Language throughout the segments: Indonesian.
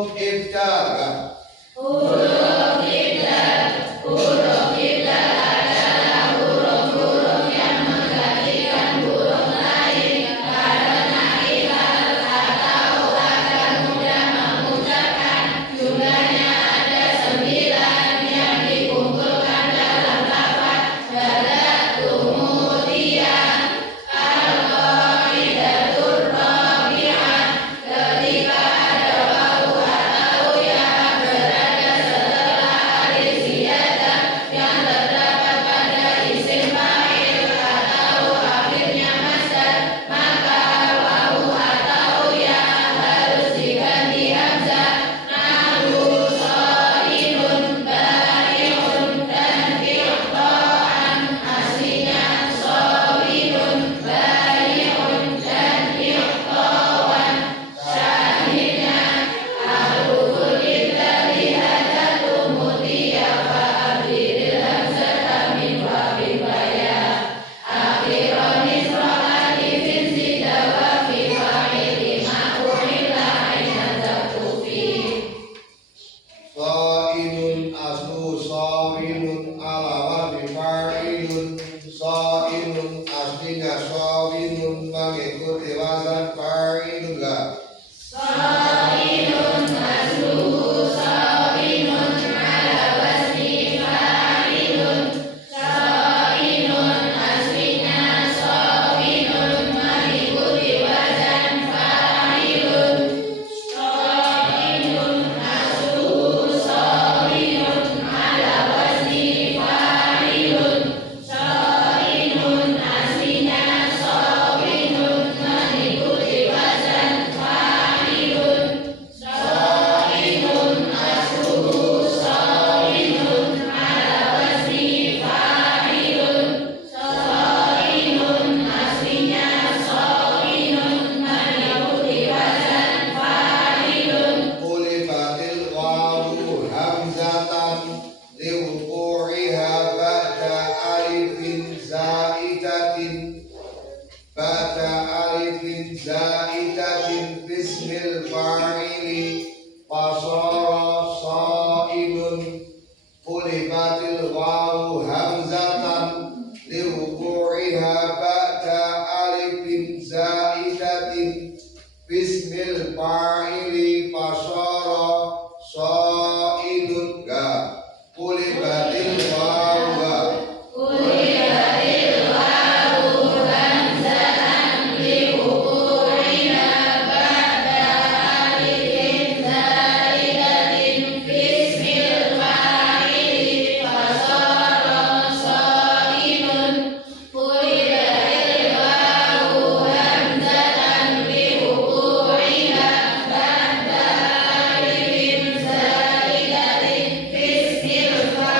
huruf ibtidah. Huruf ibtidah adalah huruf-huruf yang menggantikan huruf lain karena ikhal atau agar mudah mengucapkan. Jumlahnya ada 9 yang dikumpulkan dalam lafaz bada'tu mudian. Al-qaidatur rabi'ah, ketika ada wawu atau ya berada setelah alif ziyadah yang terdapat pada isim fa'il atau akhirnya masdar, maka wawu atau ya harus diganti hamzah. Nahwu shainun, bai'un, dan iqta'an. Aslinya shawinun, bai'un, dan iqta'an. Syahidnya ahlul ibtadi hadatu mudiyah fa'abdilil hamzata min wabin bayan. Akhiran misra alifin zida wa fi fa'ili ma'u'ila ainan taktufi. Shainun aslu shawinun ala wazni fa'ilun. Shainun aslinya shawinun mengikuti wazan fa'ilun lah. Shainun asluhu shawinun ala wazni fa'ilun. Shainun aslinya shawinun mengikuti wazan fa'ilun. Shainun asluhu shawinun ala wazni fa'ilun. Shainun aslinya shawinun mengikuti wazan fa'ilun. Shainun asluhu shawinun ala wazni fa'ilun. Shainun aslinya shawinun mengikuti wazan fa'ilun. Ulifatil wawu hamzatan liwuqu'iha ba'da alifin zaidatin. Ba'da alifin zaidatin bismil fa'ili fasara shainun. Ulifatil wawu hamzatan liwuqu'iha ba'da alifin zaidatin bismil fa'ili fasara shainun ga. Ulifatil wawu Ulifatil wawu hamzatan liwuqu'iha ba'da alifin zaidatin bismil fa'ili fasara shainun. Ulifatil wawu hamzatan liwuqu'iha ba'da alifin zaidatin bismil fa'ili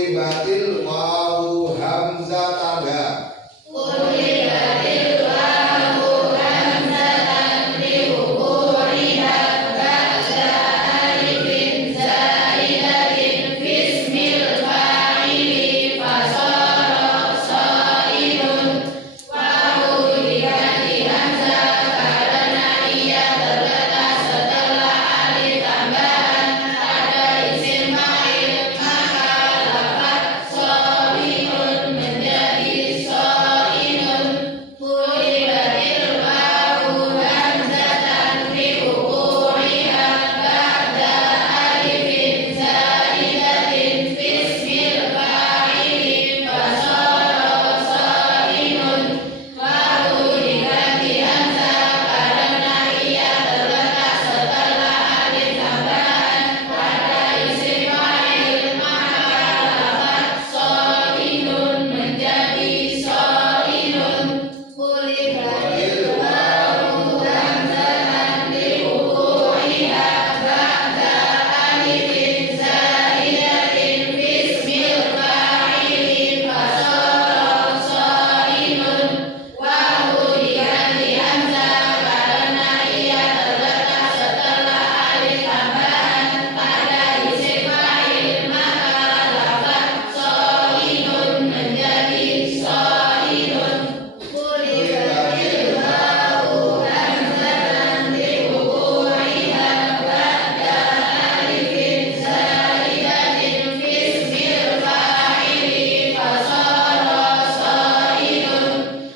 Ulibatil wawu hamzatan ya. Ulibatil wawu hamzatan liwuqu'iha ba'da alifin zaidatin fismil fa'ili fasara shaidun wawu diganti hamzah karena ia terletak setelah alif tambahan pada isim fa'il maka lafaz shaidun menjadi shaidun. Ulibatil wawu hamzatan liwuqu'iha ba'da alifin zaidatin fismil fa'ili fasara shaidun wawu diganti hamzah karena ia terletak setelah alif tambahan pada isim fa'il maka lafaz shaidun menjadi shaidun. Ulibatil wawu hamzatan liwuqu'iha ba'da alifin zaidatin fismil fa'ili fasara shaidun wawu diganti hamzah karena ia terletak setelah alif tambahan pada isim fa'il maka lafaz shaidun menjadi shaidun. Ulibatil wawu hamzatan liwuqu'iha ba'da alifin zaidatin fismil fa'ili fasara shaidun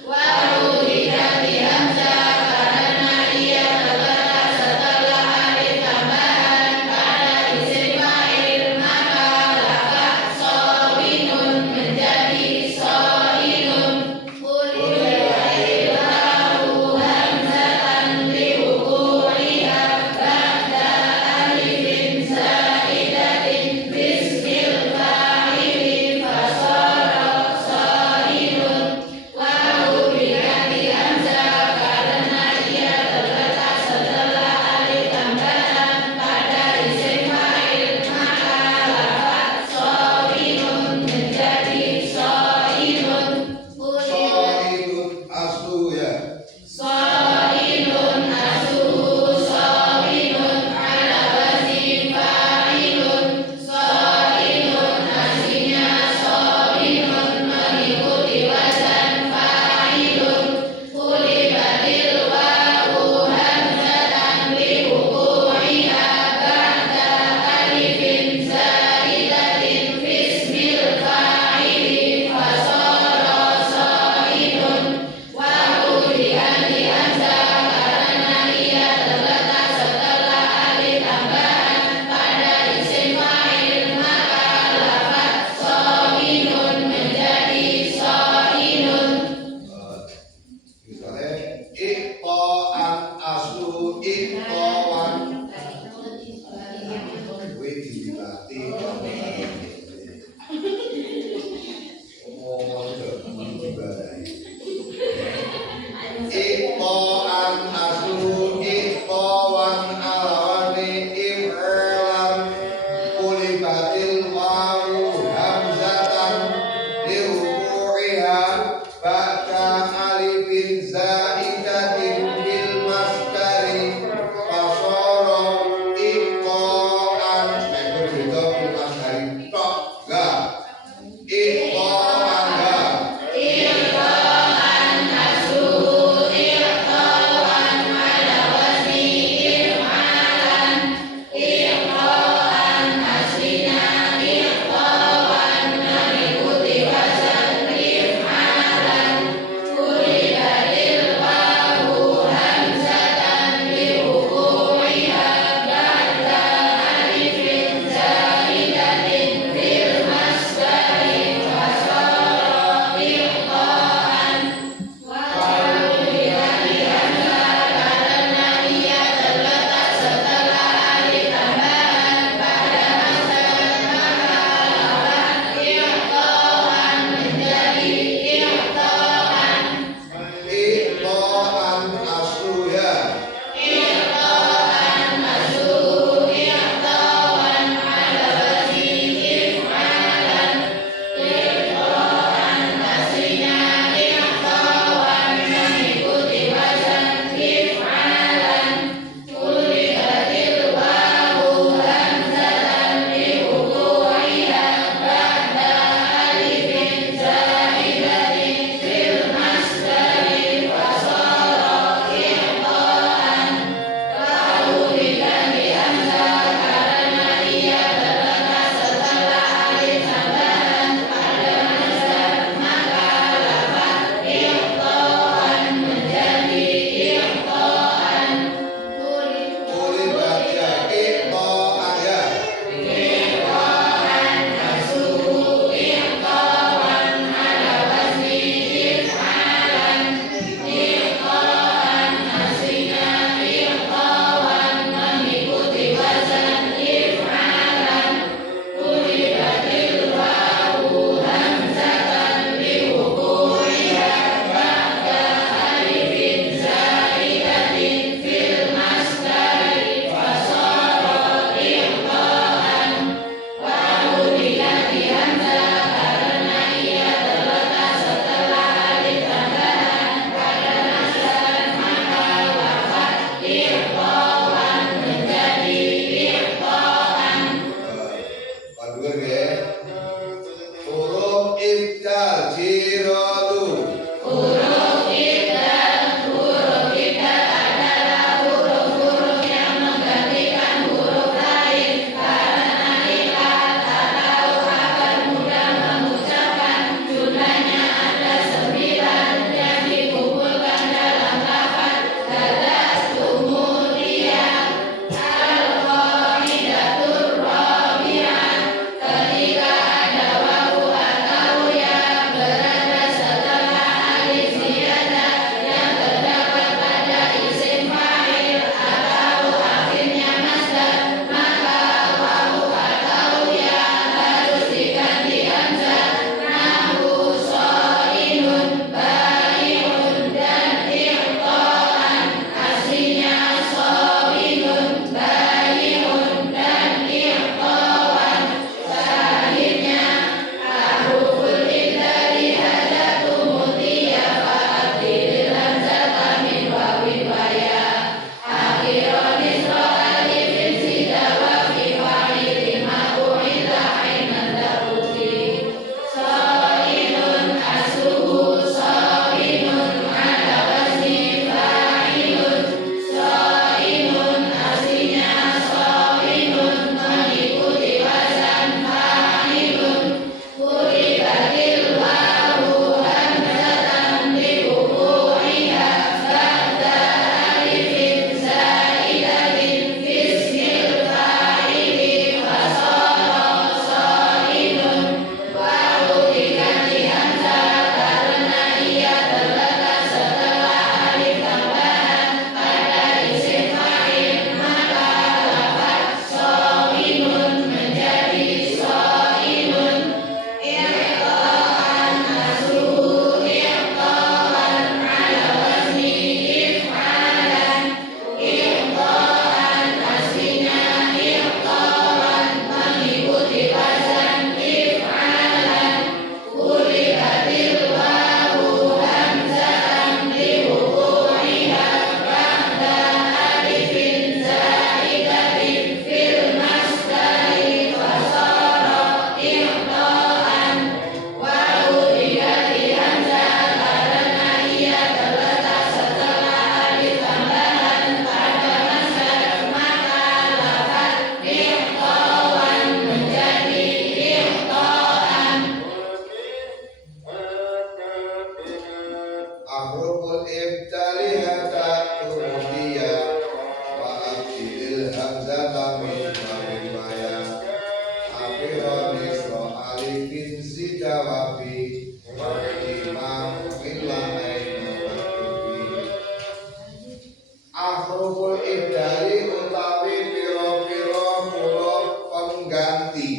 wawu diganti hamzah karena ia terletak setelah alif tambahan pada isim fa'il maka lafaz shaidun menjadi shaidun. Ulibatil wawu hamzatan liwuqu'iha ba'da alifin zaidatin fismil fa'ili fasara shaidun wawu diganti hamzah karena ia terletak setelah alif tambahan pada isim fa'il maka lafaz shaidun menjadi shaidun. Shaidun aslu ya. Shaidun asluhu shaidun ala wazni fa'ilun. Shaidun aslinya shaidun mengikuti wazan fa'ilun. Ulibatil wawu hamzatan liwuqu'iha ba'da alifin zaidatin fismil fa'ili fasara shaidun wawu diganti hamzah karena ia terletak setelah alif tambahan pada isim fa'il maka lafaz shaidun menjadi shaidun. Misalnya iqta'an aslu iqta'an Widibati Iqta'an aslu iqta'an alawani im'alan Ulibatil wawu hamzatan liwuqu'iha ba'da alifin zaidatin bil masdari fasara iqta'an begitu bil masdari tok ga iqta'an ga Iqta'an asluhu iqta'an ala wazni if'alan. Iqta'an aslinya iqta'an mengikuti wazan if'alan. Ulibatil wawu hamzatan liwuqu'iha ba'da alifin zaidatin fil masdari jawabi wa imam illa aina waktubi akhruful ibdali utawi piro-piro huruf pengganti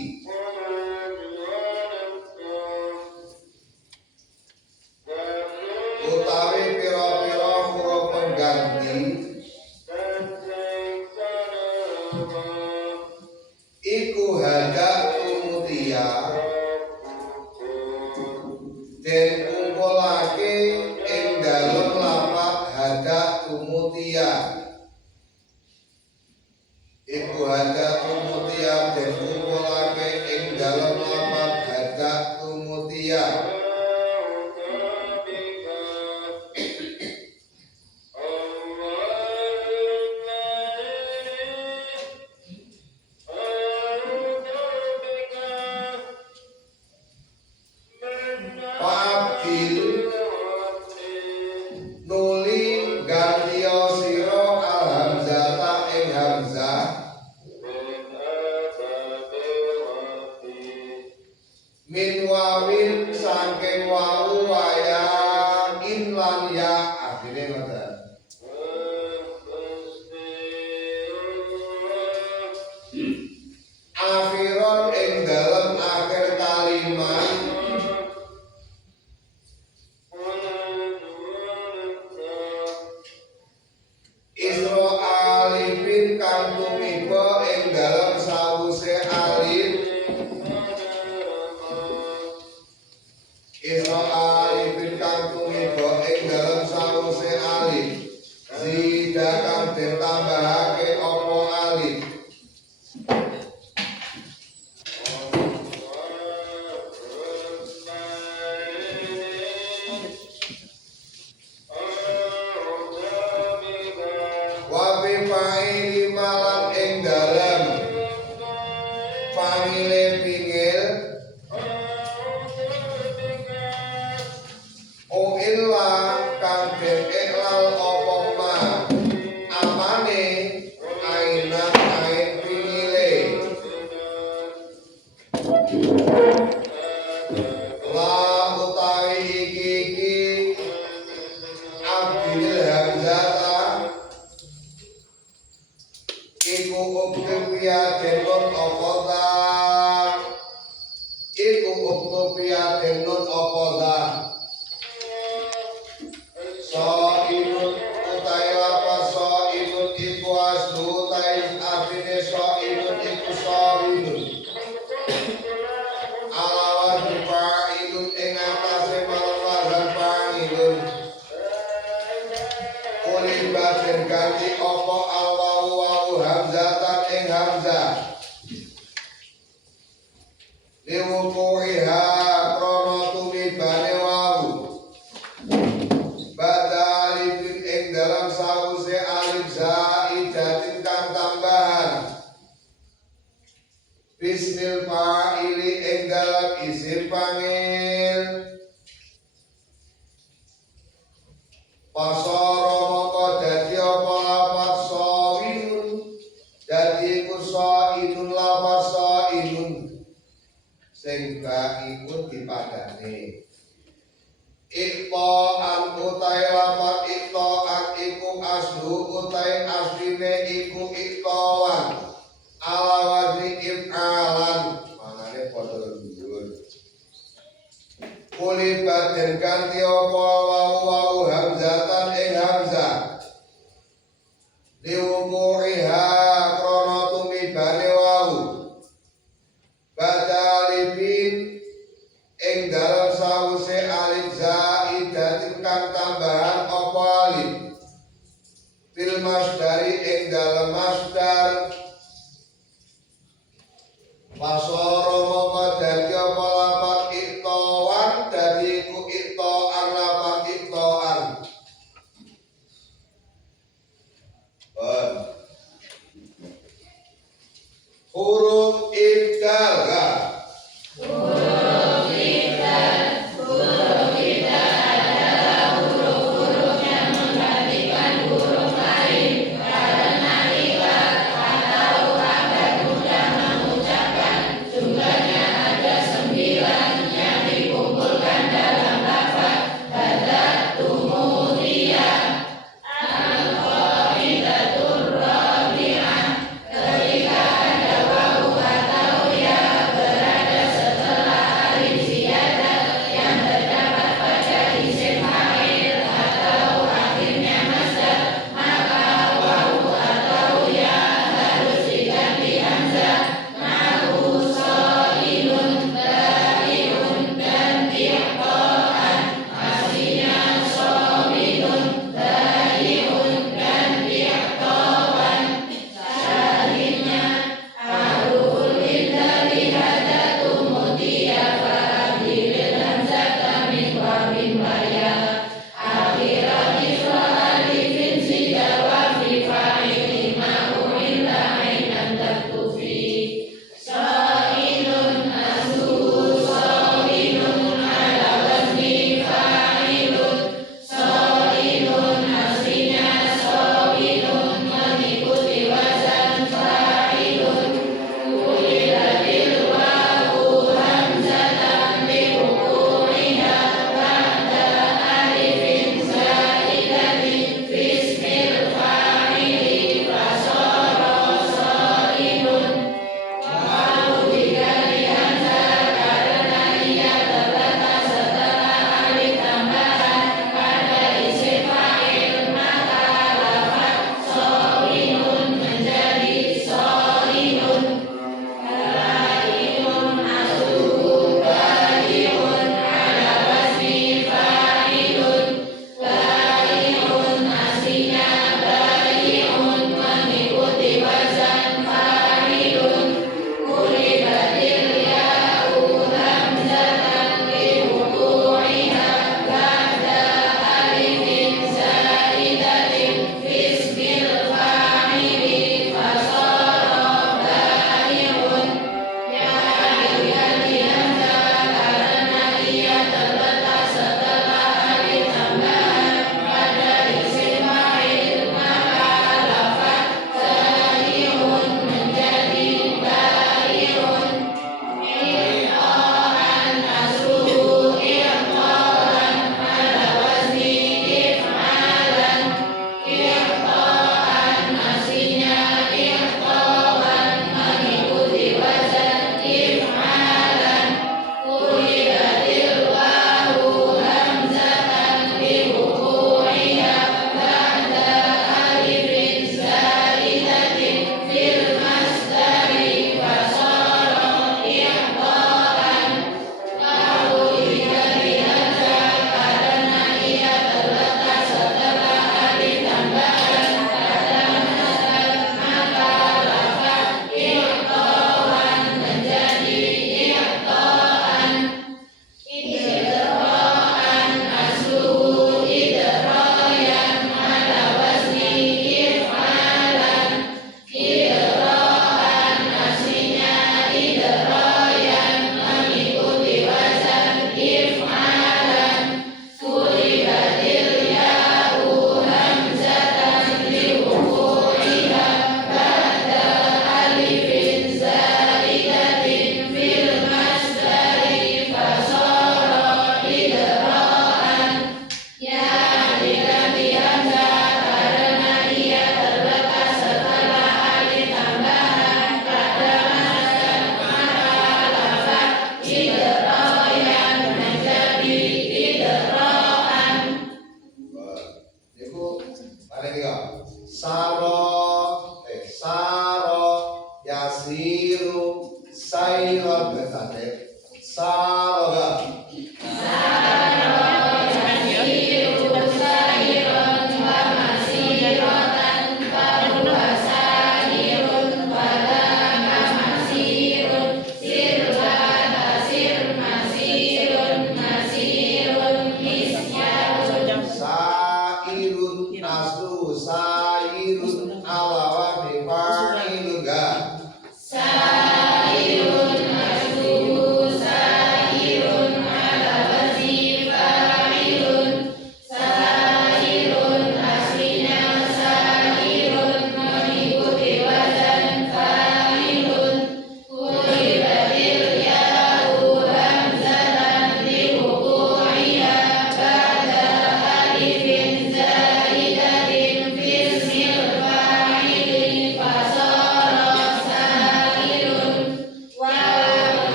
iku hada umutia den kumpulake ing dalem lapat hada umutia iku hada umutia den kumpulake ing dalem lapat hada umutia nuli gantiyo siro al hamzata ing hamzah min wawin saking wawu waya in lan ya akhirnya ngoten akhiron ing dalem akhir kalimat isro alifin kang tumiba ing dalem sawuse alif isro alifin kang tumiba ing dalem sawuse alif zida kang ditambahake apa alif wabi fa'ili malam ing dalem fa'ile pinggir o illa kang den iklal apa ma amane aina ain pinggile la utawi iki abdil hamzata iku uktopia denun opoda iku uktopia denun opoda so inun utai lapa so inun iku aslu utai artine so inun iku so inun alawa jupa inun ing atase malawazan pangilun ulibat dan ganti opo awawu hamzatan ing hamzah liwukuiha krono tumibane wawu bada alifin ing dalam sawuse alif zaidatin kang tambahan bismil fa'ili ing dalam isim pangil pasara moko dadi apa lafaz sawinun dadi iku sainun lafaz sainun sing baikun dipadane iqtaan utai lafaz iqtaan iku aslu utai asline iku iqtawan ala wazni if'alan manane padha dhuwur kulibat den ganti apa wawu hamzatan ing hamzah liwuku'iha krono tumibane wawu badalifin ing dalam sawuse alif zaidatin kang tambahan apa alif fil masdari ing dalam masdar pasara moko dadi apa lafaz iktawan dadi iku iktaan lafaz iktaan huruf ibdal ga adalah huruf-huruf yang menggantikan huruf lain karena ikhlas atau agar mudah mengucapkan jumlah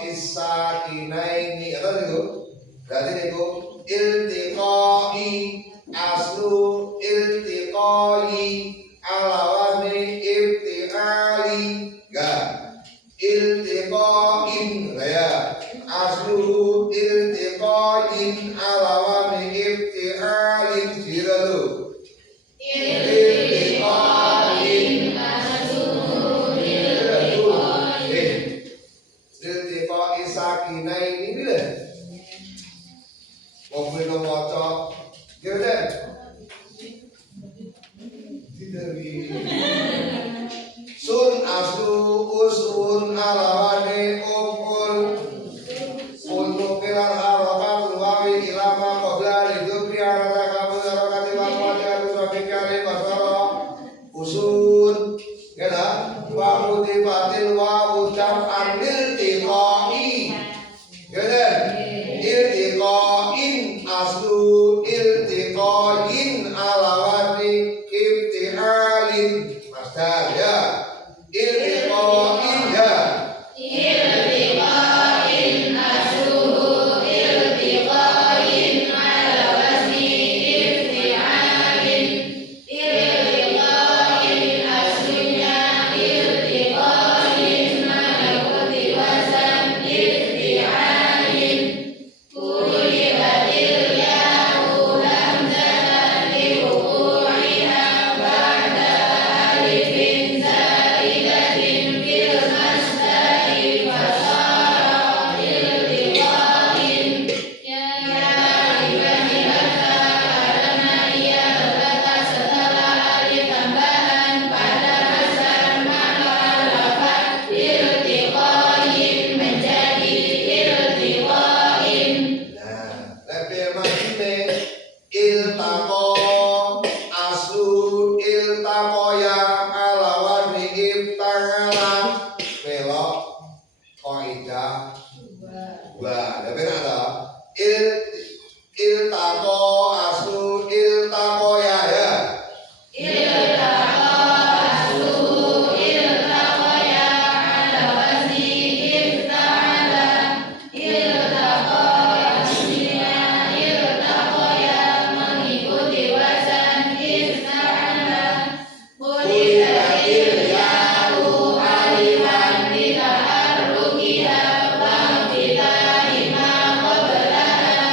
isakinaini atau niku berarti niku iltiqai aslu iltiqai alawani ibtiali enggak iltiqain ya aslu iltiqain alawani ibtialin jiralu sakinaini ini deh mau beli nomor ya udah sun aslu usun alawani ukul untuk pilar harokat wawi ilama qabla lidukri arata kamu darokati wapati aluswabikari basara usun kena wakuti batil wawucap anil tiqai yaudah iltiqain aslu iltiqain alawani ibtialin masdar ya iltiqain ya iltiqain asluhu iltiqain ala wazni iftialin iltiqain aslunya iltiqain ma'akuti wazan iftialin kulibatil ya'u hamzatan liwuqu'iha ba'da alifin zaidatin fil masdari fasara iltiqain ya ibani laka karena ia terletak setelah alif tambahan pada masdar maka lafaz iltiqain menjadi iltiqain. nah lebih makne iltaqo aslu iltaqoya alawani ibtangala belok kaidah wah lebih ada iltaqo aslu iltaqoya ya Iltaqa asluhu iltaqaya ala wazni ifta'ala iltaqa aslinya iltaqaya mengikuti wazan ifta'ala kulibatil ya'u alifan litaharrukiha wa fitahi ma qablaha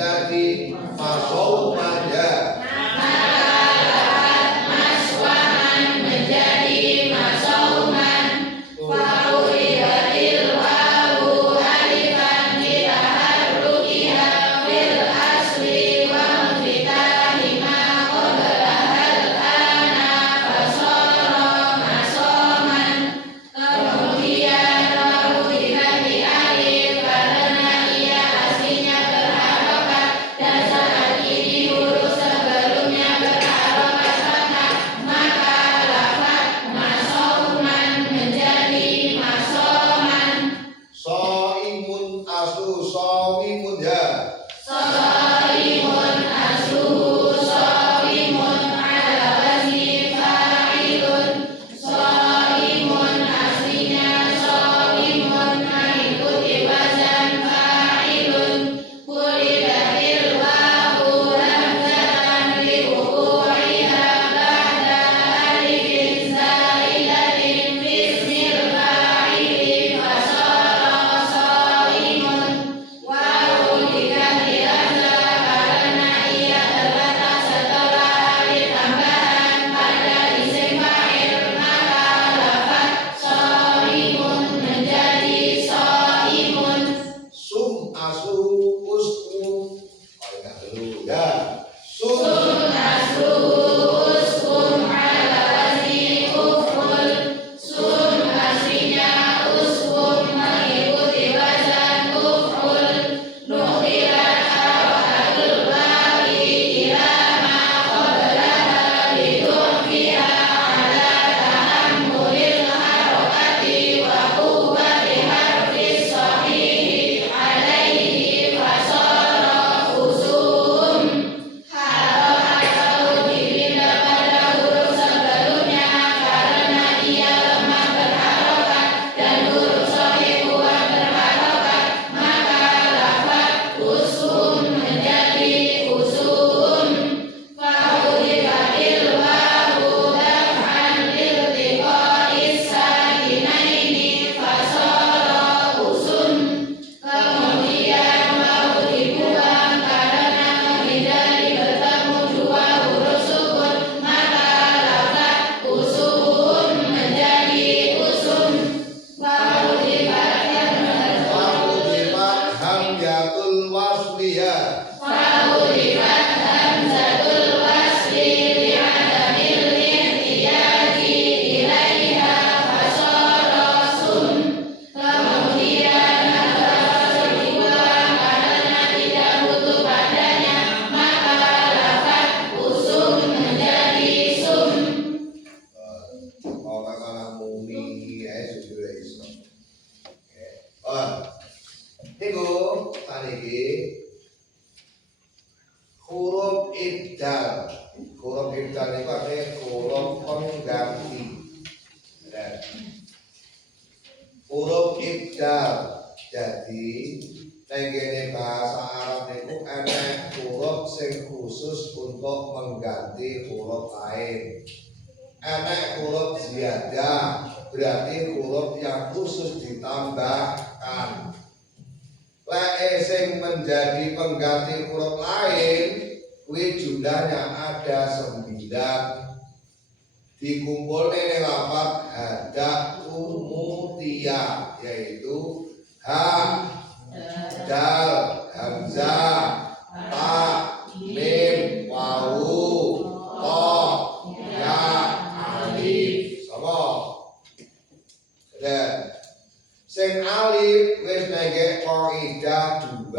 menjadi masauman ya. menjadi masauman fa'uribatil wawu alifan litaharrukiha fil asli wa mufitahi ma qablahal ana fasara masoman kemudian wawu diganti alif karena ia aslinya berharokat dan saat ini huruf sebelumnya berharokat fathah maka lafaz masauman menjadi masoman. Soimun aslu sowimun ya. Shaimun asluhu shaimun ala wazni fa'ilun. Shaimun aslinya shaimun mengikuti wazan fa'ilun. Qulibatil wawu hamzatan liwuqu'iha ba'da alifin zaidatin bismil fa'ili fasara shaimun. Wawu diganti hamzah karena ia terletak setelah alif tambahan pada isim fa'il maka lafaz shaimun menjadi shaimun. Sum aslu usmu. Oh, enggak dulu ya. Sum Sum asluhu uskum ala wazni uf'ul. Sum aslinya uskum mengikuti wazan uf'ul. Nukhirat harakatul wawi ila ma qablaha lidhuffiha ala tahammulil harakati wa quwwati harfis sahihi alaihi fasara usuhum. Harokat dipindah pada huruf sebelumnya karena ia lemah berharokat dan huruf sahih kuat berharokat maka lafaz usum menjadi usum. Fa'uribatil wawu daf'an liltiqa'is sakinaini fasara usum. Kemudian wawu dibuang karena menghindari bertemu dua huruf sukun maka lafaz usum menjadi usum. Wawu dibaca Fakudimat hamjatul wasliyah. Fa'uribat hamzatul wasli li'adamil ihtiyaji ilaiha fasara sum. Kemudian hamzah dibuang karena tidak butuh padanya maka lafaz usum menjadi sum. Orang mumi sudah iso. Oh, niku saniki huruf ibdal. Huruf ibdal niku artinya huruf pengganti. Ya. Huruf ibdal. Jadi tenggene bahasa Arab niku ana huruf sing khusus untuk mengganti huruf lain. Ana huruf ziyadah, berarti huruf yang khusus ditambahkan. Lek sing menjadi pengganti huruf lain, kuwi jumlahnya ada 9. Dikumpulne ning lafaz hadatu mutia, yaitu ha, dal, hamzah, ta, mim, wawu, ta, ya, alif. Sama. Dan sing alif wis nengke kaidah 2.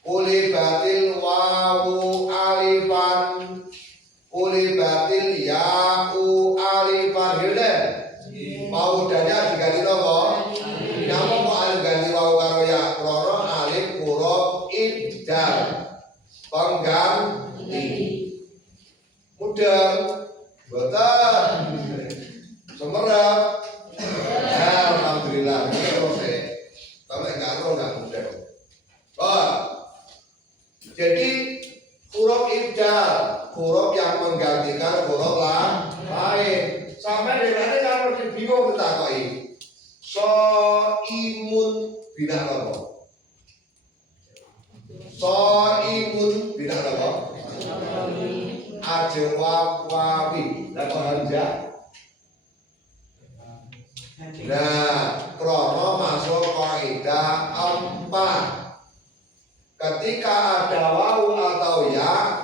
Ulibatil wawu alifan, ulibatil ya'u alifan. Hilden wawu danya diganti nopo? Namun kok alif ganti wawu karo ya? Krono alif huruf ibdal, pengganti. Mudah boten semerap. Alhamdulillah ini proses. Kalau enggak mudah. Jadi huruf ibdal, huruf yang menggantikan huruf lain. Sampai dengan kalau bingung ditakoi, so imun bina apa? jeung wawi. Lah kok hamzah? Nah, krono masuk kaidah 4. Ketika ada wawu atau ya,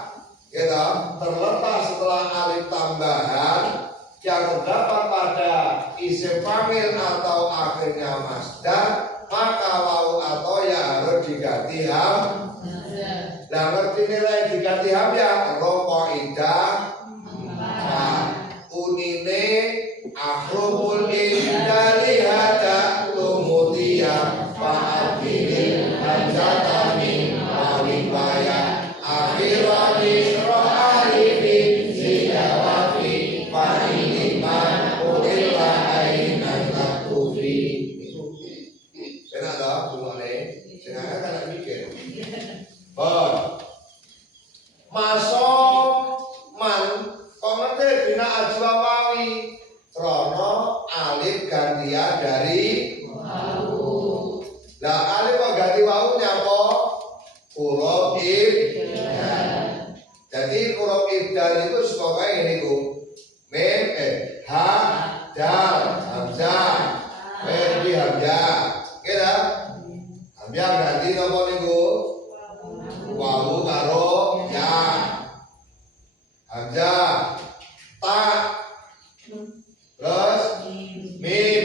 gitu, terletak setelah alif tambahan yang terdapat pada isim fa'il atau akhirnya masdar, maka wawu atau ya harus diganti hamzah. Nah, ngerti nilai diganti hamzah, ro kaidah unine ahruful indali hada lumutia fa'adil hamzatani mawibaya akhirani ro'alifin zidawafi fa'iliman u'illa ainan laktufi. Senang tak? Semuanya senang kan tak mikir. Masuk man komentar bina ajwa wawi krono alif gantian dari wawu. Lah alif kok ganti wawu nyapa? Huruf ibdal. Jadi huruf ibdal itu pokoknya ini ku mim ha dal hamzah mim di hamzah. Kira hamzah ganti napa niku? Wawu karo ya. Hamzah ta terus mim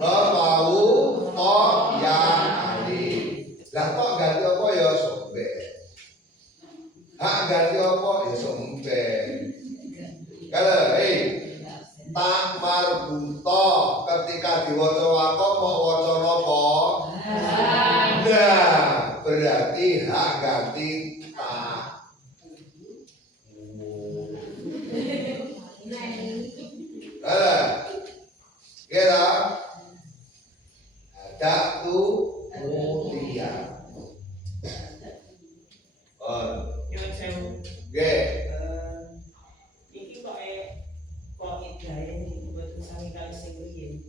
terus wawu to ya alif. Lah kok ganti apa ya sombe? Hak ganti apa ya sombe. Kalau tak marbuto ketika diwaca wakaf mau waca napa? Nah, berarti hak ganti ta. Kira ada tu mulia. Yang saya iki kok idahe buat sami kali sing riyen.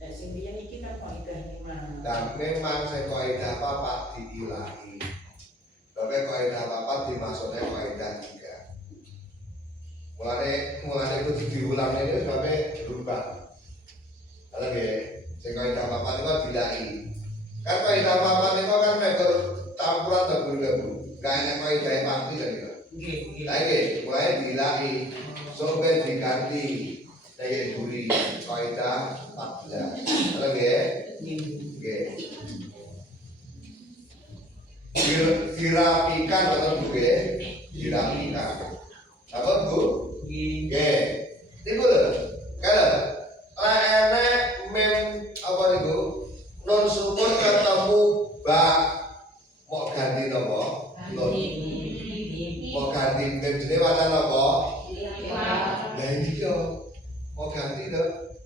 Lah sing riyen iki kan kok idah 5. Dan memang saya kaidah papat diilahi. Tapi kaidah papat dimaksudnya kaidah 3. Mulane kudu diulang ini sampai berubah. Kalau sing kaidah papat itu diilahi. Kan kaidah papat itu kan meter campuran tebu-tebu. Gak hanya kaidah pasti kan gitu. Nggih. Lagi mulai diilahi sampai diganti dari duri kaidah 14. Kalau dirapikan atau buke dirapikan apa bu? Ibu loh kalau enek mem apa niku non sukun ketemu ba mau ganti nopo non mau ganti mem jenis warna nopo nah iya mau ganti loh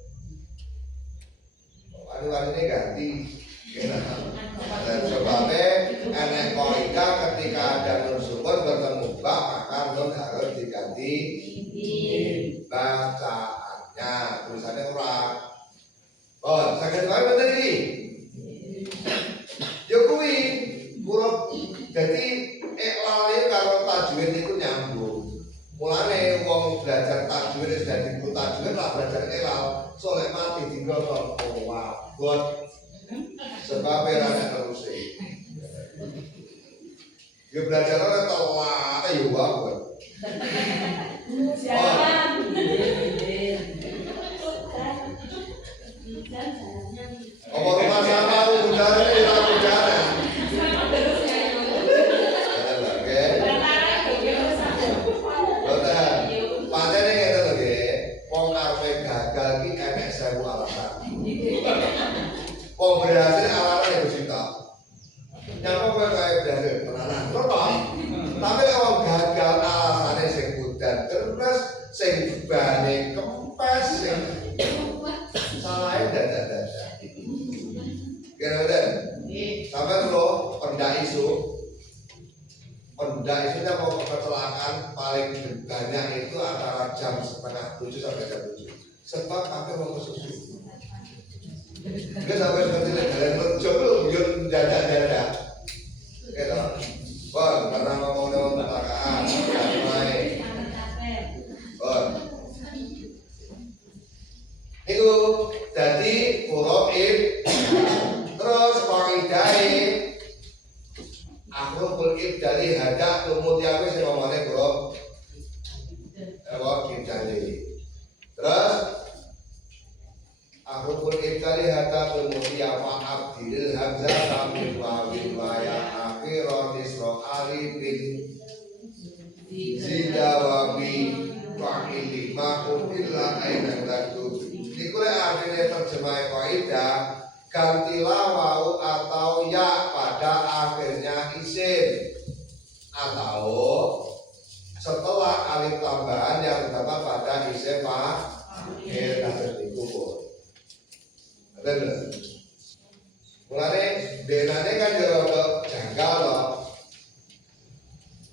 warna ganti. Dan sebabnya enek kaidah ketika ada nun sukun bertemu ba maka nun harus diganti bacaannya tulisannya ora. Oh, sakit wae bener iki. Yo kuwi huruf jadi iklale karo tajwid itu nyambung. Mulane wong belajar tajwid wis dadi guru tajwid lah belajar iklal soleh mati digotok buat sebab era terus dia belajar orang telat ayo buat rumah sama udara ini lalu udara padahal ini kita lagi mau karpe gagal ki enek sewu alasan mau berhasil alasan yang bercinta nyapa gue kayak berhasil tenanan terus tapi kalau gagal alasannya sing udan terus sing bane kempes sing salahnya dadah kira-kira sampai dulu pendak isunya mau kecelakaan paling banyak itu antara jam 6:30 sampai jam 7 sebab sampai mau ke susu. Kita sampai seperti ini, kalian mencoba biar jadak-jadak gitu. Karena mau kecelakaan wae akhrul ibdali hadak kemudian wis ngomongane bro ibdali. Terus akhrul ibdali hadak kemudian ma'ab dilil hamzah sambil wawil waya akhiron isro alifin zidawabi fa'ili ma'ubilla ainan lagu. Iku lek artine terjemah kaidah gantilah wau atau ya pada akhirnya isim atau setelah alif tambahan yang terdapat pada isim fa'il kados niku. Bener. Mulane benane kan yo janggal loh.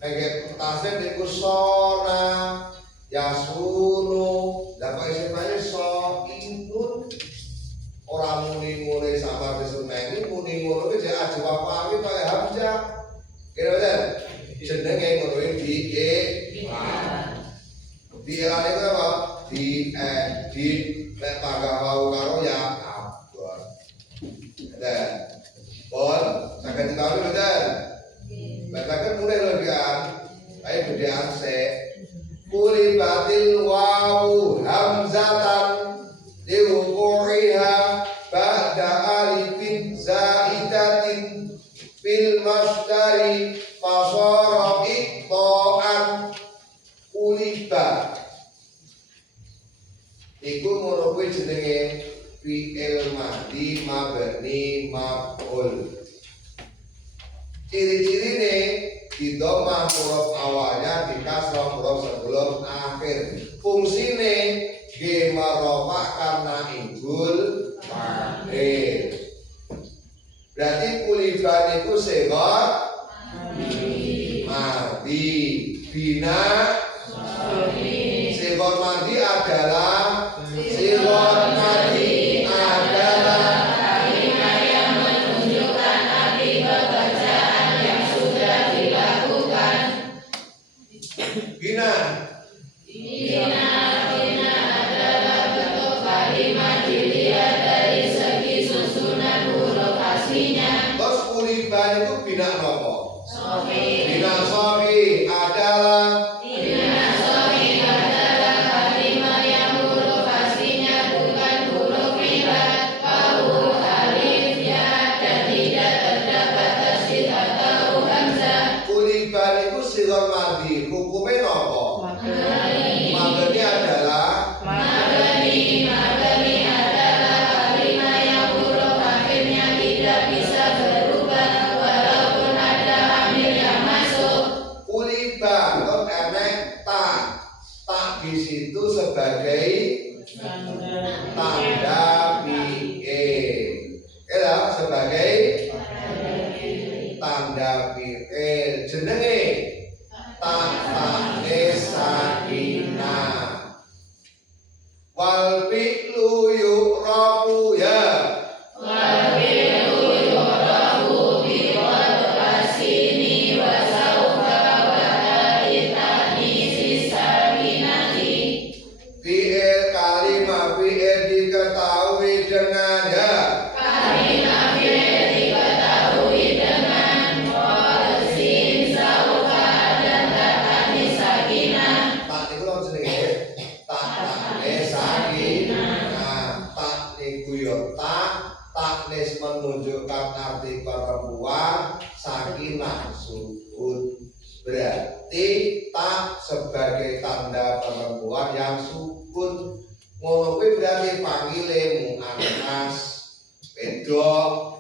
Nek tasnya niku sona yasunu dapat isimane so inun orang muni sama besumeni muni ngono iki aja apa-apa pakai hamzah. Kira bener? Jenenge ngono iki di elane itu apa? Di nek tangga wau karo ya abon. Bener. Bon, saged ditawi bener. Katakan mulai lho kan. Ayo gedean sik. Kulibatil wawu hamzatan liwuqiha ba'da alifin zaidatin fil masdari fasara iqta'an kuliba. Iku ngono kuwi jenenge fi'il madhi mabni maf'ul. Ciri-cirine di dhamma huruf awalnya di kasrah huruf sebelum akhir. Fungsine ge marofah karena inggul fa'il. Berarti kuliban itu segot madi bina segot madi adalah segot madi adalah kalimat yang menunjukkan arti pekerjaan yang sudah dilakukan. bina Bina adalah bentuk kalimat dilihat dari segi susunan huruf aslinya. terus kuliban itu bina nopo? Sofi. Bina sofi adalah Bina sofi adalah kalimat yang huruf aslinya bukan huruf ilat, wawu, alif, ya, dan tidak terdapat tasydid atau hamzah. kuliban itu sighah madhi. Hukumnya nopo? Mabni adalah Mabni adalah kalimat yang huruf akhirnya tidak bisa berubah walaupun ada amil yang masuk. kuliban. Terus enek tak di situ sebagai tanda fi'il. Ya, sebagai tanda fi'il. Jenenge ta'ane sakinah. Wal fi'lu yu'rafu ya. Wabilu yurafu biwad asini wa sawfa wa ta'itani sisakinati. Fi'il kalimah fi'il diketahui dengan ya. Kalimat fi'il diketahui dengan qad, sin, sawfa, dan ta'ani sakinah. Tak itu kan jenenge ta'ane sakinah. Nah, tak niku yo tak nis menunjukkan arti perempuan, sakinah sukun. Berarti tak sebagai tanda perempuan yang sukun. Ngono kuwi berarti panggile muannas wedok.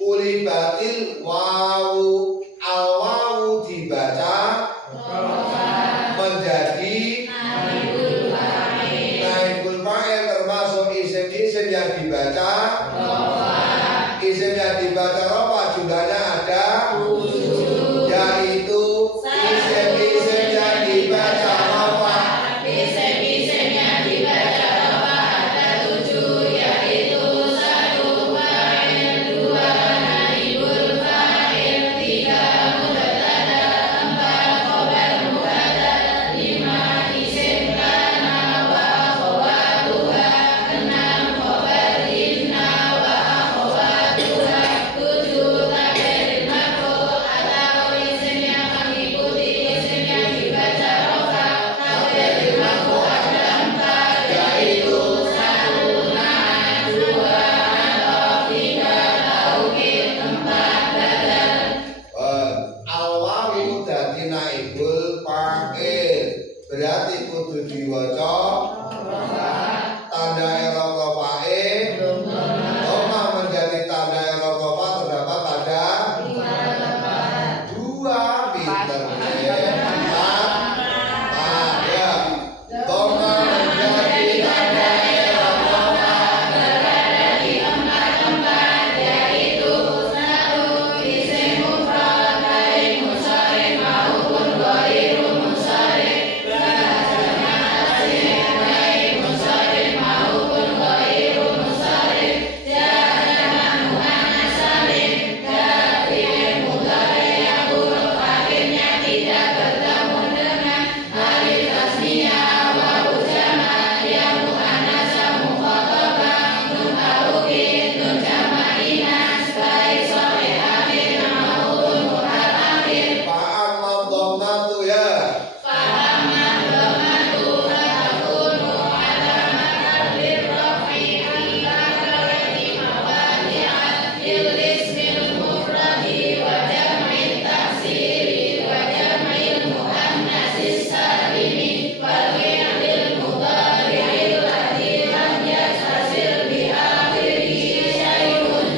Kulibatil wawu al wawu dibaca menjadi Naibul fa'il. naibul fa'il termasuk isim-isim yang dibaca isim yang dibaca rofa jumlahnya ada 7. yaitu isim-isim yang dibaca rofa. Isim-isim yang dibaca rofa ada 7, yaitu 1 fa'il, 2 naibul fa'il, 3 mubtada, 4 khobar mubtada, 5 isim kana wa akhawatuha, 6 khobar inna wa akhawatuha, 7 diwaca tanda erokopae Doma menjadi tanda erokopa terdapat pada dua pinter empat ya Doma menjadi tanda erokopa yaitu satu isim mufrad baik munsharif maupun ghairu munsharif, baik munsharif maupun ghairu munsharif, jamak muannas salim, dan fi'il mudhari yang huruf akhirnya tidak bertemu dengan alif tasniyah, wawu jamak yang muannas mukhatabah, nun taukid, nun jamak inas, baik sahih akhir maupun muhal akhir. Fa'amma dhammatu ya Fa'amma dhammatu fatakunu alamatan lirraf'i ala thalathi mawadi'an fil ismil mufradi wa jam'it taksiri wa jam'il muannatsis salimi wal fi'lil mudhari'il ladzi lam yattasil bi akhirihi syai'un.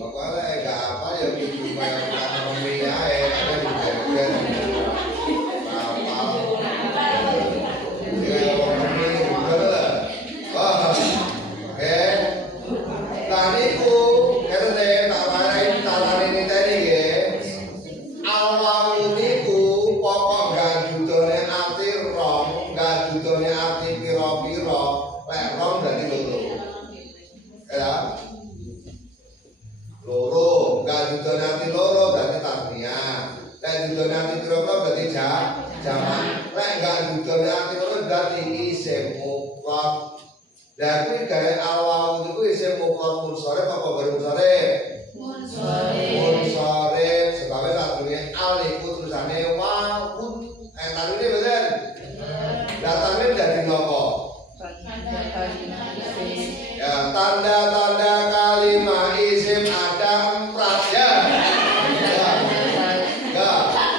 pokoknya enggak apa ya kudu kaya ekonomi ae ada di bagian oke. Nah niku kene tak warai talane niteni nggih. Awal niku pokok gajudone arti rom, gajudone arti pira-pira, lek rom dadi loro. Ya. Loro, gajudone arti loro dadi tasniyah. Lek judone arti pira-pira dadi jamak. Lek gajudone arti loro dadi isim mufrad. Lah kuwi gawe awal niku isim mufrad munsharif apa baru munsharif? Munsharif sebab sadurunge al iku tulisane wawun. Tanwine bener. Lah tanwin dadi napa? Ya, tanda-tanda kalimat isim ada 4 ya. Ya,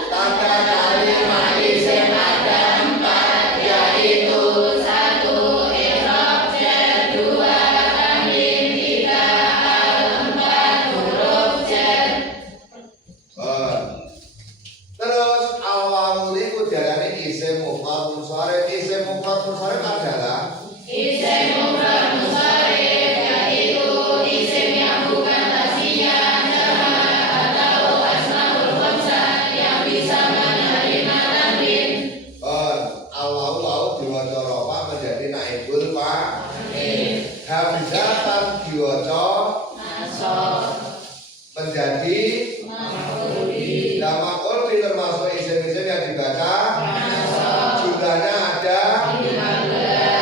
tanda kalimat isim ada 4 Yaitu satu i'rab jar, dua tanwin, tiga al, empat huruf jar. Terus awal niku diarani isim mufrad munsharif. Isim mufrad munsharif adalah Isim mufrad munsharif yaitu isim yang bukan tasniyah, jamak atau asmaul khamsah yang bisa menerima tanwin. awal diwaca rofa menjadi naibul fa'il. Hamzatan diwaca menjadi maf'ul bi termasuk isim-isim yang dibaca jumlahnya ada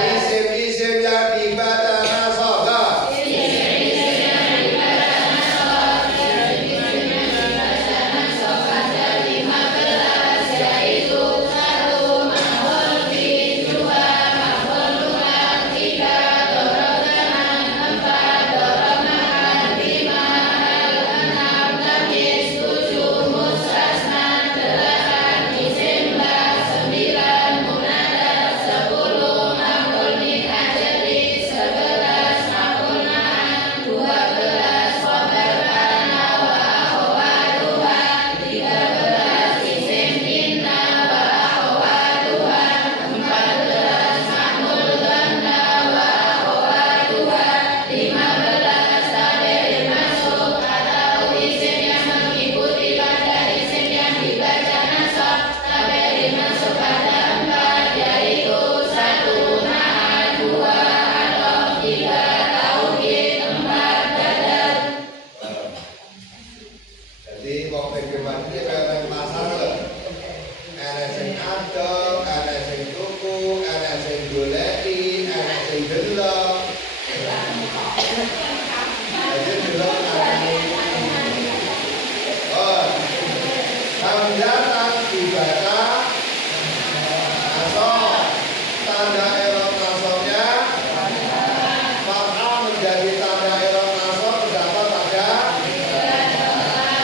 isim-isim yang dibaca nasabah. Yaitu satu maf'ul bi, dua maf'ul lughah, tiga dorob zaman, empat dorob makan, lima hal, enam tamyiz, tujuh mustasna, delapan isim lah, sembilan munada, sepuluh maf'ul min ajli, sebelas maf'ul ma'an, dua belas khabar kana wa akhawatuha, tiga belas isim inna wa akhawatuha, empat belas maf'ul dhanna wa akhawatuha, lima belas tabir masuk atau isim yang mengikuti pada isim yang dibaca nasab. Tabir masuk ada empat, yaitu satu ma'ad, dua atau tiga taukid, empat badal. Jadi wong kehidupan ini kayak pasar lho. Ana sing adol, ana sing tuku, ana sing goleki, ana sing delok. Jadi delok arane hamzatan dibaca nasab. Tanda erot nasabnya fathah menjadi tanda erot nasab terdapat pada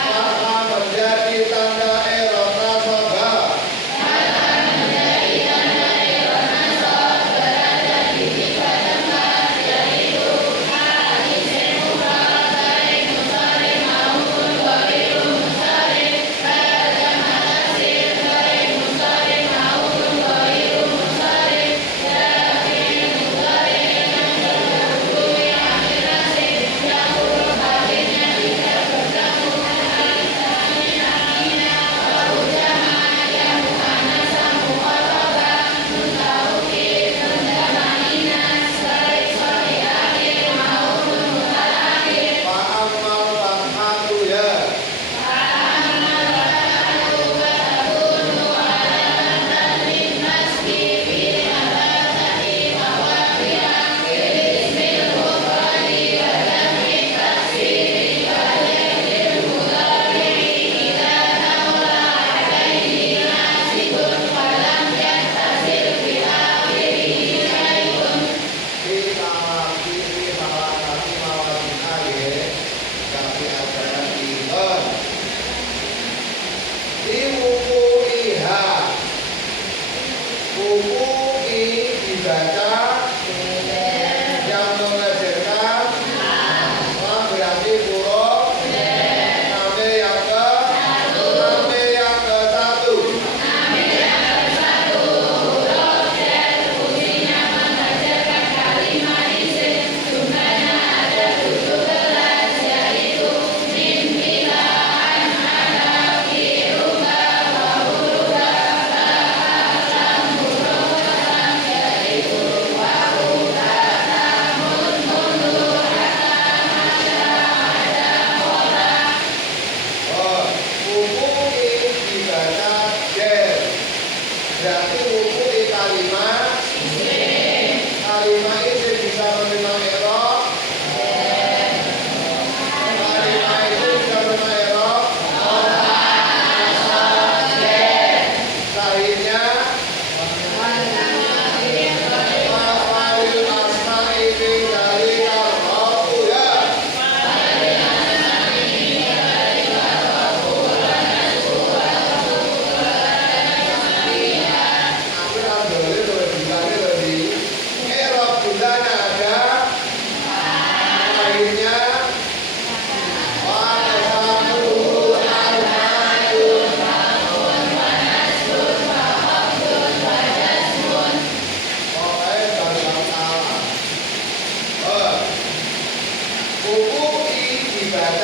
fathah menjadi tanda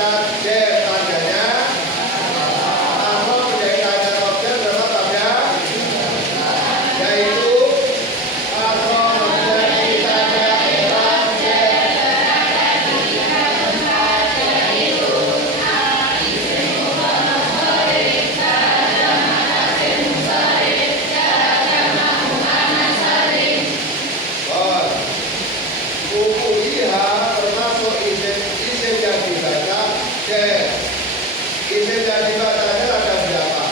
dibaca jet tandanya atau menjadi tanda objek berapa tanda? Yaitu atau menjadi tanda objek. Oh, buku IHA termasuk isim yang dibaca jet. Isim yang dibaca jet ada berapa?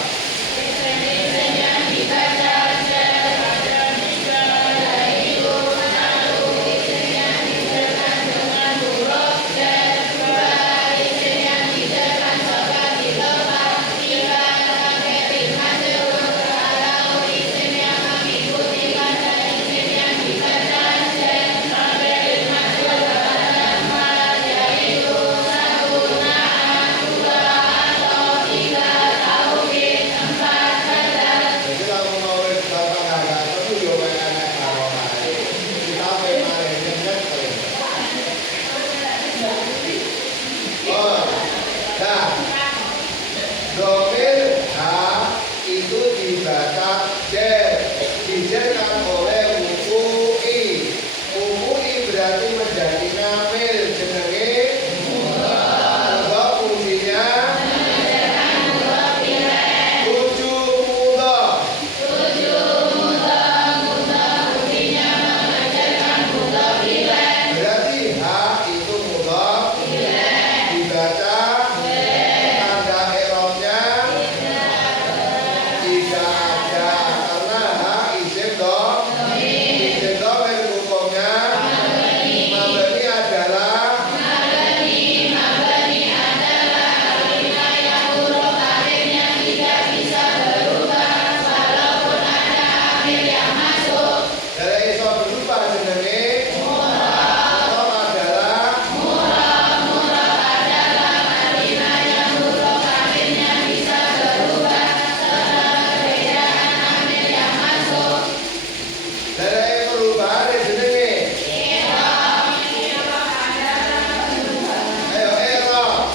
Jadi kalau mau bapak agak perlu yo enak karo ae. Kita memang nyengat kowe. Oh, nah, domir H itu dibaca jet, dijetkan oleh buku I. Buku I berarti menjadi namil jenenge mudhof fungsinya tujuh mudhof. Berarti H itu mudhof dibaca tanda i'rabnya tidak ada karena H isim dhamir hukumnya mabni adalah dari iso berubah jenenge mudhof adalah dari perubahan jenenge ayo i'rab.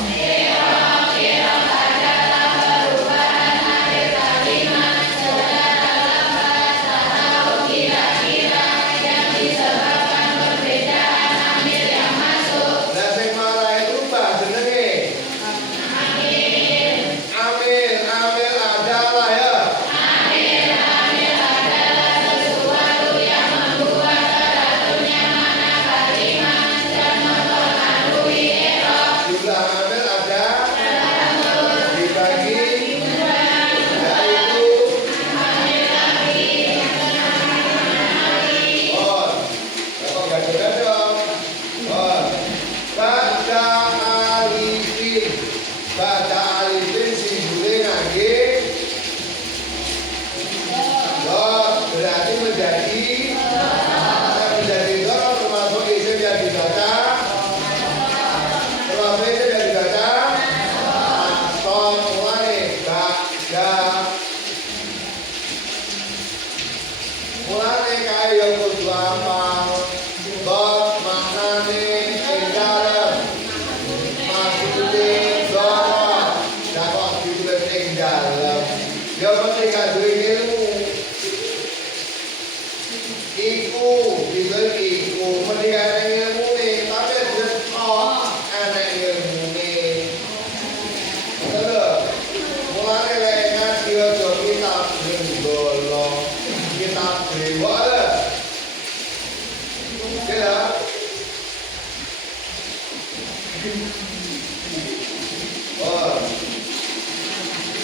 Lah sing marai berubah jenenge amil adalah ya. Jumlah amil ada dibagi yaitu oh, bapak gado-gado. Oh, baca alifin singgule ngangge berarti menjadi dot termasuk isim yang dibaca stop mulai mulai kaya kudu apal dot maknane ing dalem maksude dot dapat ditulis ing dalem ya penting gak duwe ilmu iku ditulis iku penting gak ada ilmune tapi ditulis ana ilmune terus mulai lek ngaji aja kitab golong kitab dewa kira oh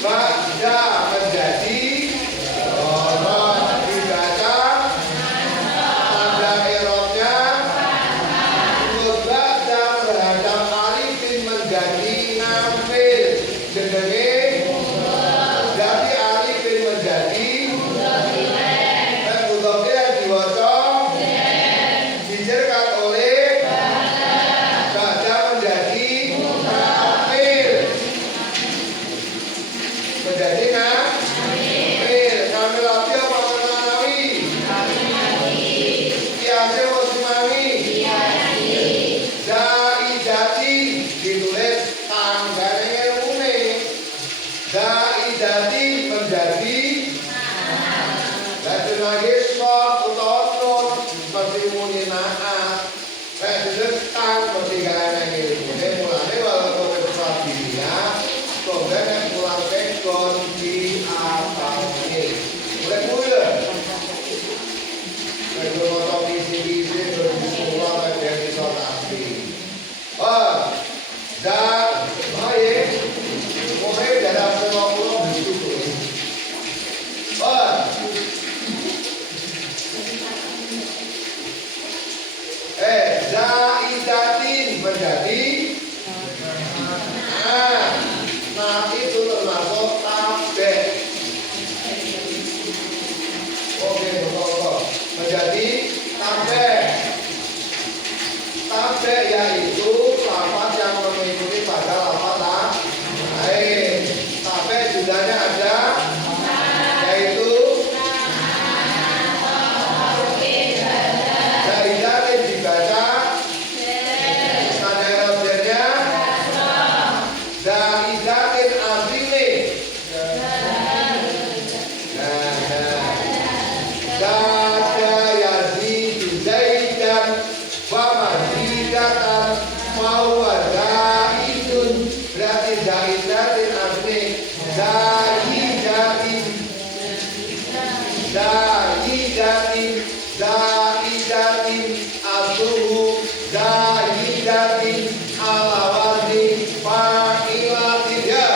baca menjadi dibaca tanda i'rabnya baca terhadap alifin menjadi namil jenenge berarti alifin menjadi dan mudhofnya diwaca dijerkan oleh baca menjadi namil menjadi namil api apa manawi kiasnya musimani jati ditulis kon ki apane. Mulai dulu ya. Kalau mau kisi-kisi terus sekolah ada disortasi. Oh, dan baik. Mulai dari semua pulau begitu. Oh, zaidatin menjadi. Nah itu termasuk tabeh. Oke, betul. Menjadi tabeh. Tabeh yaitu lafaz yang mengikuti pada lafaz lain. Tabeh judulnya ada, yaitu zaidatin dibaca tanda objeknya zaidatin asli. Dada yazidu zaidan wa mazidatan fahuwa zaidun. Berarti zaidatin asli. Zaidatin asuhu zaidatin ala wazni fa'ilatin ya.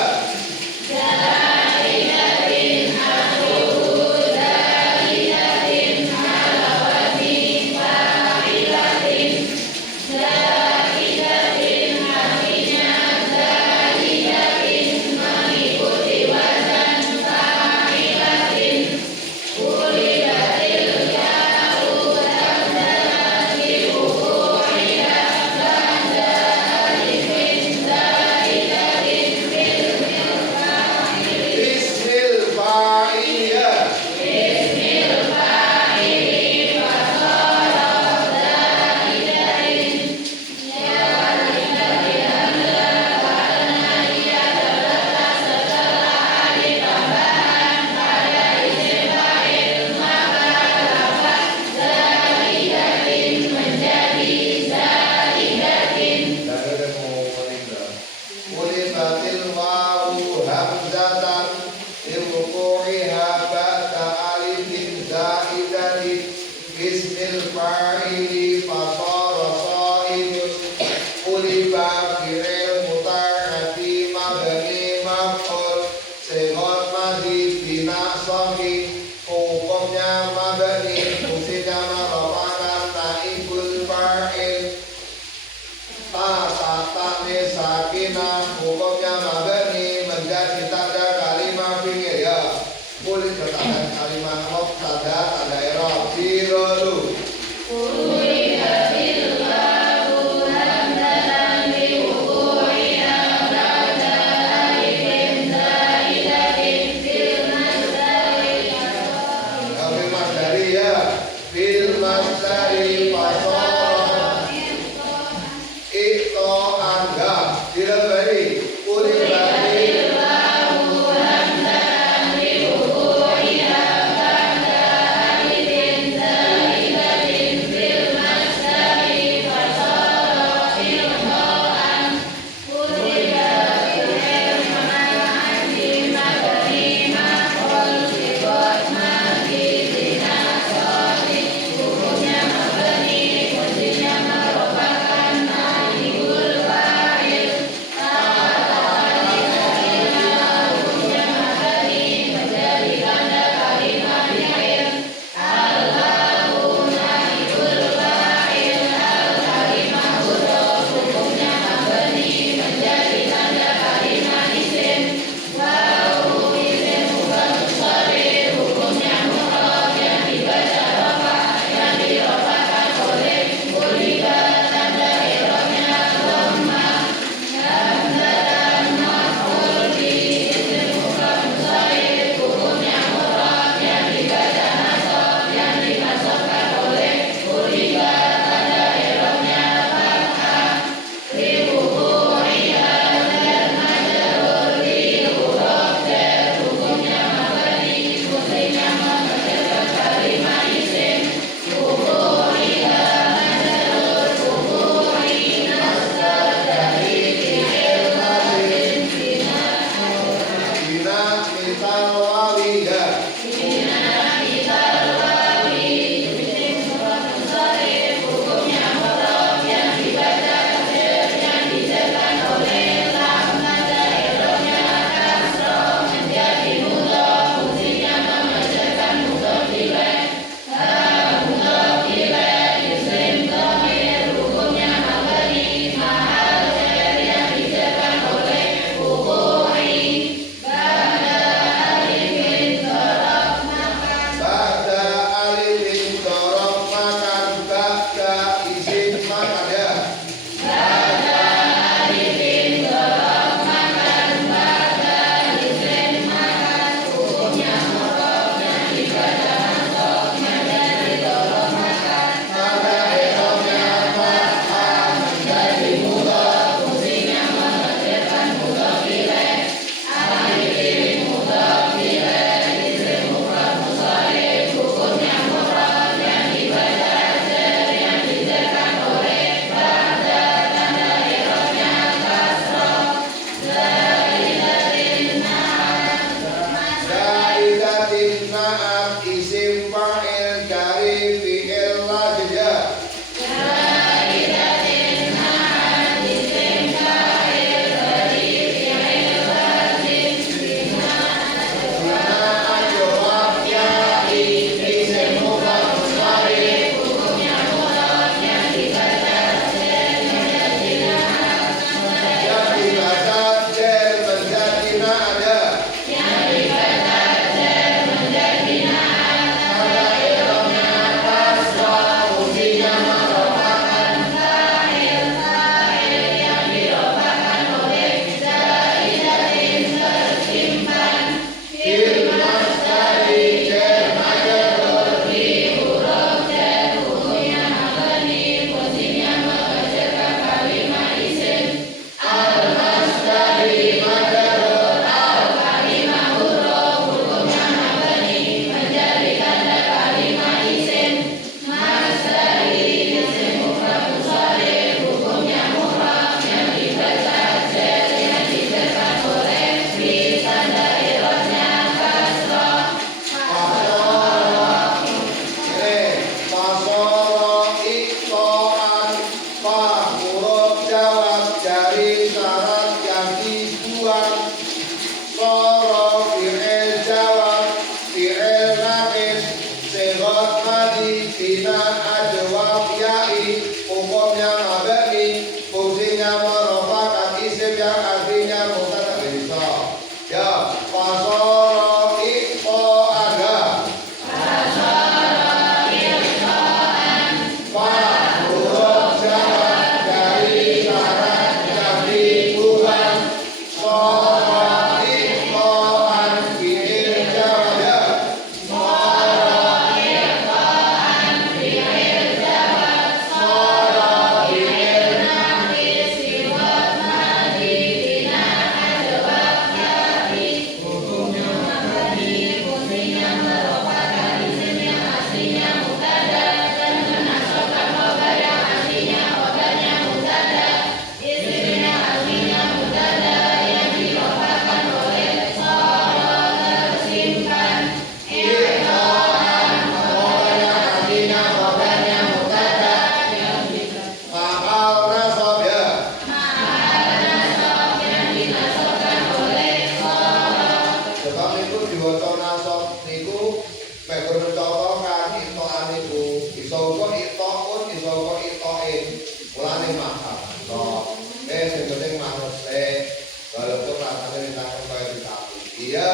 ini tangan kaya ditapi. Iya,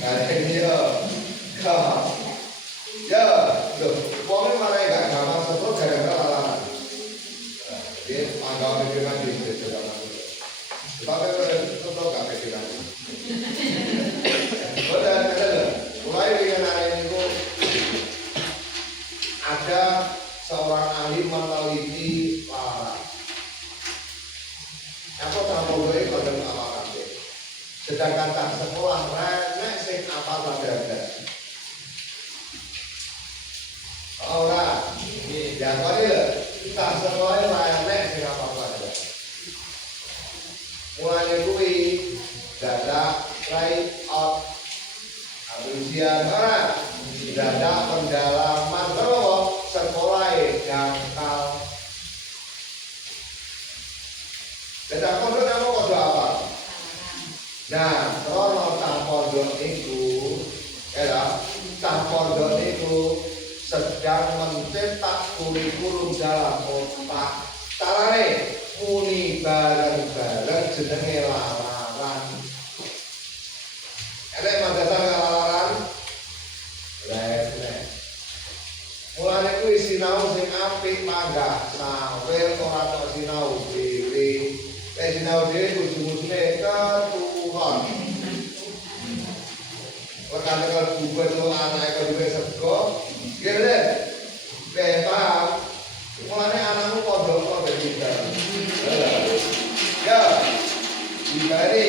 kalian iya. Kau, ya, loh, uangnya mana gak gampang setruk gara-gara lalanan. Jadi anggap dengan di dalam itu. Tapi setruk gak pegangan. Benar, benar. Mulai dengan hari ini ada seorang ahli meneliti lalanan. Apa tahu gue pada apa nanti? Sedangkan tak sekolah renek sing apa ada. Ora, ya kau ni lah. Tak sekolah renek sing apa ada. Mulai gue dada right out, ujian ora, dada pendalaman terus sekolah dangkal. Dada pondok nama kode apa? Nah, kalau tak pondok itu, tak pondok itu sedang mencetak kurikulum dalam otak. Tarane muni bareng-bareng jenenge lalaran. Ada yang datang ke lalaran? Lek. Mulane kuwi sinau sing apik manggah sampe ora tok sinau dhewe. Nek sinau dhewe ujung-ujunge ketuhan. Rekan-rekan buku itu anak itu juga sego. Gede, paham. Mulanya anakmu pondok dari kita. Ya, diberi